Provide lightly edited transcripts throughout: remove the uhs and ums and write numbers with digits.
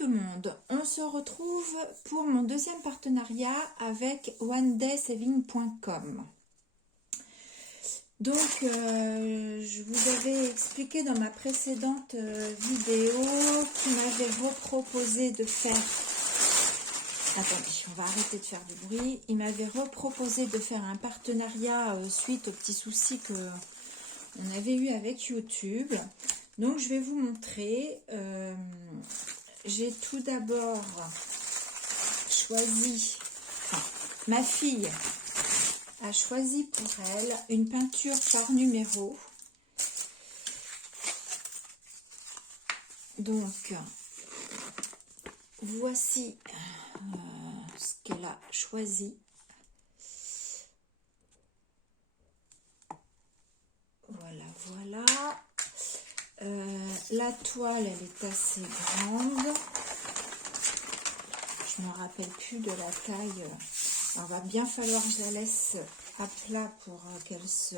tout le monde, on se retrouve pour mon deuxième partenariat avec onedaysaving.com. Donc, je vous avais expliqué dans ma précédente vidéo qui m'avait reproposé de faire... Attendez, on va arrêter de faire du bruit. Il m'avait reproposé de faire un partenariat suite aux petits soucis qu'on avait eu avec YouTube. Donc, je vais vous montrer. J'ai tout d'abord choisi... Enfin, ma fille a choisi pour elle une peinture par numéro. Donc, voici ce qu'elle a choisi. Voilà, voilà. La toile, elle est assez grande. Je ne me rappelle plus de la taille. Alors, va bien falloir que je la laisse à plat pour qu'elle se...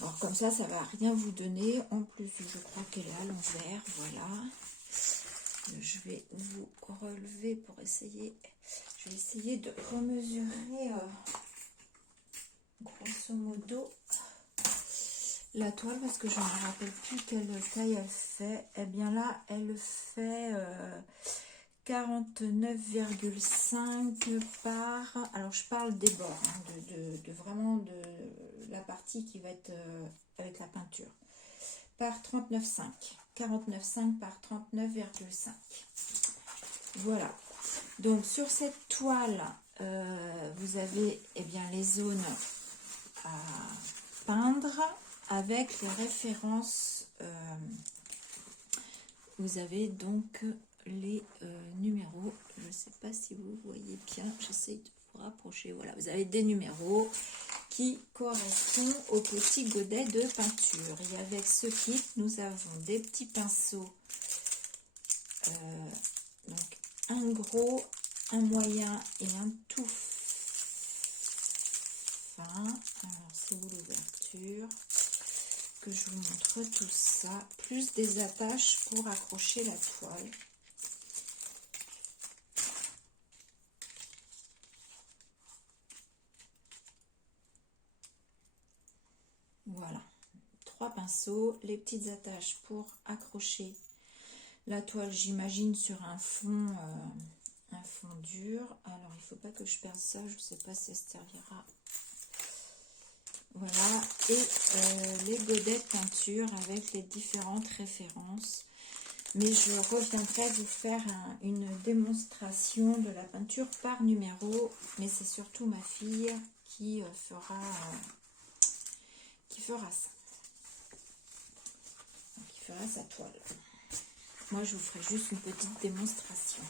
Alors comme ça va rien vous donner. En plus, je crois qu'elle est à l'envers. Voilà. Je vais vous relever pour essayer... Je vais essayer de remesurer grosso modo la toile parce que je ne me rappelle plus quelle taille elle fait. Eh bien là, elle fait 49,5 par... Alors je parle des bords, hein, vraiment de la partie qui va être avec la peinture. Par 39,5. 49,5 par 39,5. Voilà. Donc sur cette toile, vous avez bien les zones à peindre avec les références. Vous avez donc les numéros. Je ne sais pas si vous voyez bien. J'essaie de vous rapprocher. Voilà, vous avez des numéros qui correspondent aux petits godets de peinture. Et avec ce kit, nous avons des petits pinceaux. Donc un gros, un moyen et un tout fin. Alors c'est où l'ouverture? Que je vous montre tout ça, plus des attaches pour accrocher la toile. Voilà, 3 pinceaux, les petites attaches pour accrocher la toile, j'imagine, sur un fond dur. Alors, il ne faut pas que je perde ça, je ne sais pas si ça servira. Voilà, et les godets de peinture avec les différentes références. Mais je reviendrai vous faire une démonstration de la peinture par numéro. Mais c'est surtout ma fille qui fera ça. Qui fera sa toile. Moi, je vous ferai juste une petite démonstration.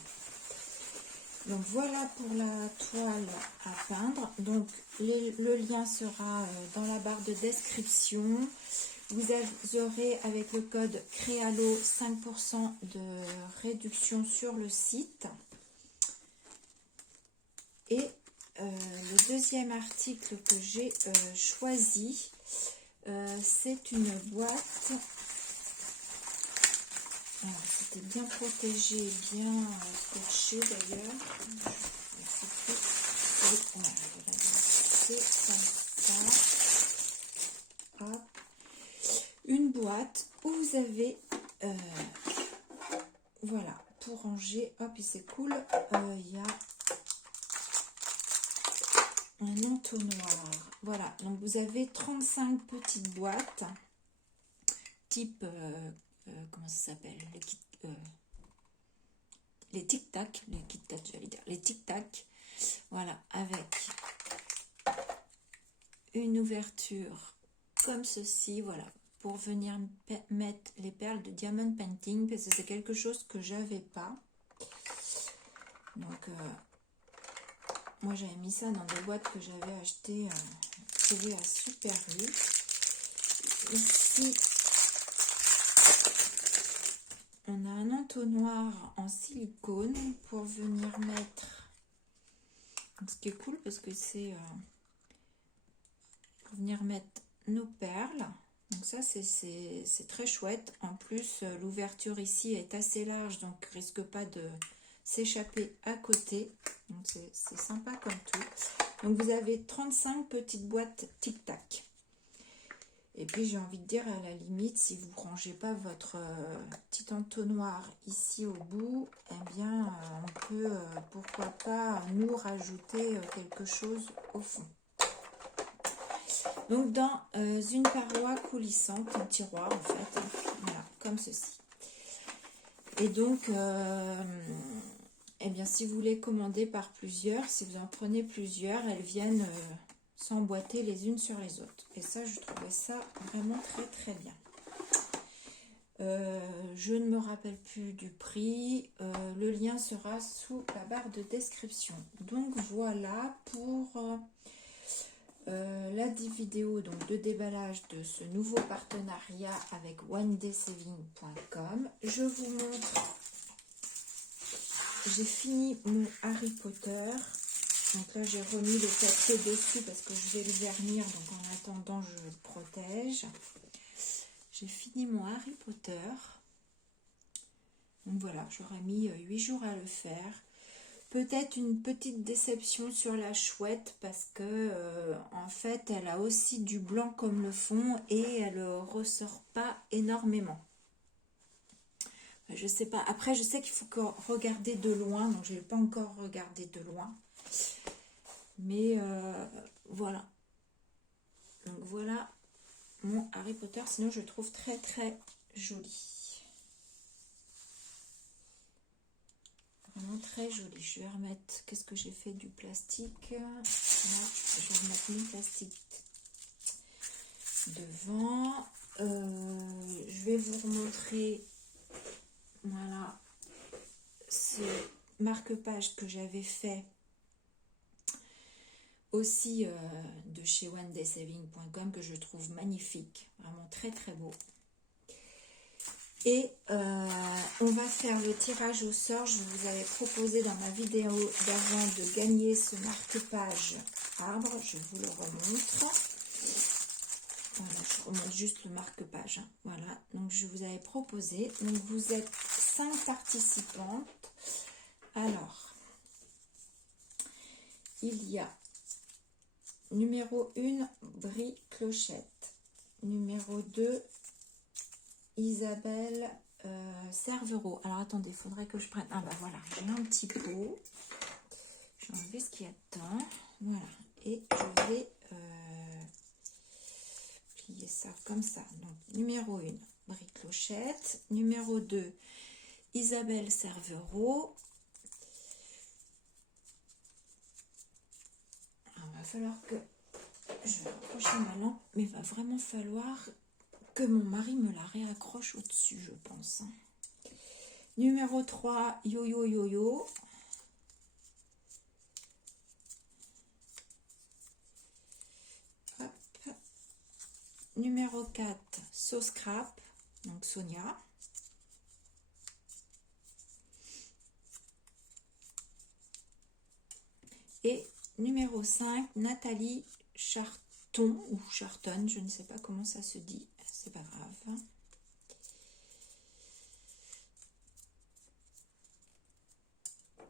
Donc voilà pour la toile à peindre. Donc le lien sera dans la barre de description. Vous aurez avec le code CREALO 5% de réduction sur le site. Et le deuxième article que j'ai choisi, c'est une boîte. C'était bien protégé, bien scotché d'ailleurs. C'est comme ça. Hop. Une boîte où vous avez, voilà, pour ranger. Hop, et c'est cool. Il y a un entonnoir. Voilà, donc vous avez 35 petites boîtes, type... comment ça s'appelle, les tic-tac, j'allais dire, les tic-tac, voilà, avec une ouverture comme ceci, voilà, pour venir mettre les perles de diamond painting, parce que c'est quelque chose que j'avais pas. Donc, moi j'avais mis ça dans des boîtes que j'avais achetées, trouvées à Super U. Ici, on a un entonnoir en silicone pour venir mettre, ce qui est cool parce que c'est pour venir mettre nos perles. Donc ça, c'est très chouette. En plus, l'ouverture ici est assez large, donc risque pas de s'échapper à côté. Donc c'est sympa comme tout. Donc vous avez 35 petites boîtes tic-tac. Et puis j'ai envie de dire, à la limite, si vous ne rangez pas votre petit entonnoir ici au bout, eh bien on peut, pourquoi pas, nous rajouter quelque chose au fond. Donc dans une paroi coulissante, un tiroir en fait, voilà, comme ceci. Et donc, eh bien si vous les commandez par plusieurs, si vous en prenez plusieurs, elles viennent s'emboîter les unes sur les autres. Et ça, je trouvais ça vraiment très très bien. Je ne me rappelle plus du prix. Le lien sera sous la barre de description. Donc voilà pour la vidéo donc, de déballage de ce nouveau partenariat avec onedaysaving.com. Je vous montre, j'ai fini mon Harry Potter. Donc là, j'ai remis le papier dessus parce que je vais le vernir. Donc en attendant, je le protège. J'ai fini mon Harry Potter. Donc voilà, j'aurais mis 8 jours à le faire. Peut-être une petite déception sur la chouette parce que en fait, elle a aussi du blanc comme le fond et elle ressort pas énormément. Je sais pas. Après, je sais qu'il faut regarder de loin. Donc, je n'ai pas encore regardé de loin. Mais voilà. Donc voilà mon Harry Potter. Sinon, je le trouve très très joli. Vraiment très joli. Je vais remettre. Qu'est-ce que j'ai fait du plastique? Là, je vais remettre mon plastique devant. Je vais vous remontrer. Voilà. Ce marque-page que j'avais fait. Aussi de chez onedaysaving.com que je trouve magnifique, vraiment très très beau. Et on va faire le tirage au sort. Je vous avais proposé dans ma vidéo d'avant de gagner ce marque-page arbre. Je vous le remontre. Voilà, je remonte juste le marque-page. Hein. Voilà, donc je vous avais proposé. Donc vous êtes 5 participantes. Alors, il y a numéro 1, Brie Clochette. Numéro 2, Isabelle Cervereau. Alors attendez, il faudrait que je prenne. Ah bah voilà, j'ai un petit pot. Je vais enlever ce qu'il y a dedans. Voilà. Et je vais plier ça comme ça. Donc numéro 1, Brie Clochette. Numéro 2, Isabelle Cervereau. Il va falloir que je vais accrocher ma lampe, mais il va vraiment falloir que mon mari me la réaccroche au-dessus, je pense. Numéro 3, Yo-Yo Yo-Yo. Hop. Numéro 4, So Scrap, donc Sonia. Et numéro 5, Nathalie Charton ou Charton, je ne sais pas comment ça se dit, c'est pas grave.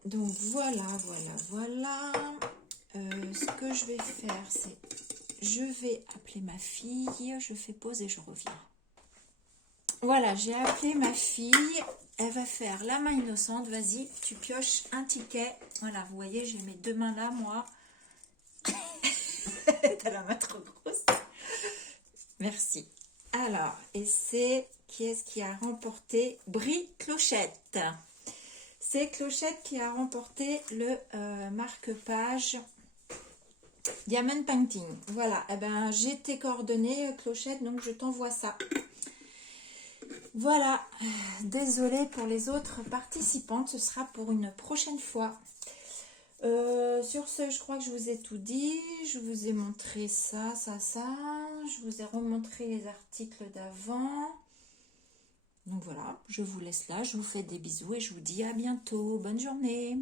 Donc voilà. Ce que je vais faire, c'est je vais appeler ma fille, je fais pause et je reviens. Voilà, j'ai appelé ma fille, elle va faire la main innocente. Vas-y, tu pioches un ticket. Voilà, vous voyez, j'ai mes deux mains là, moi. T'as la main trop grosse. Merci. Alors, et c'est qui est-ce qui a remporté? Brie Clochette. C'est Clochette qui a remporté le marque-page Diamond Painting. Voilà, eh ben, j'ai tes coordonnées, Clochette, donc je t'envoie ça. Voilà, désolée pour les autres participantes, ce sera pour une prochaine fois. Sur ce, je crois que je vous ai tout dit. Je vous ai montré ça. Je vous ai remontré les articles d'avant. Donc voilà, je vous laisse là. Je vous fais des bisous et je vous dis à bientôt. Bonne journée.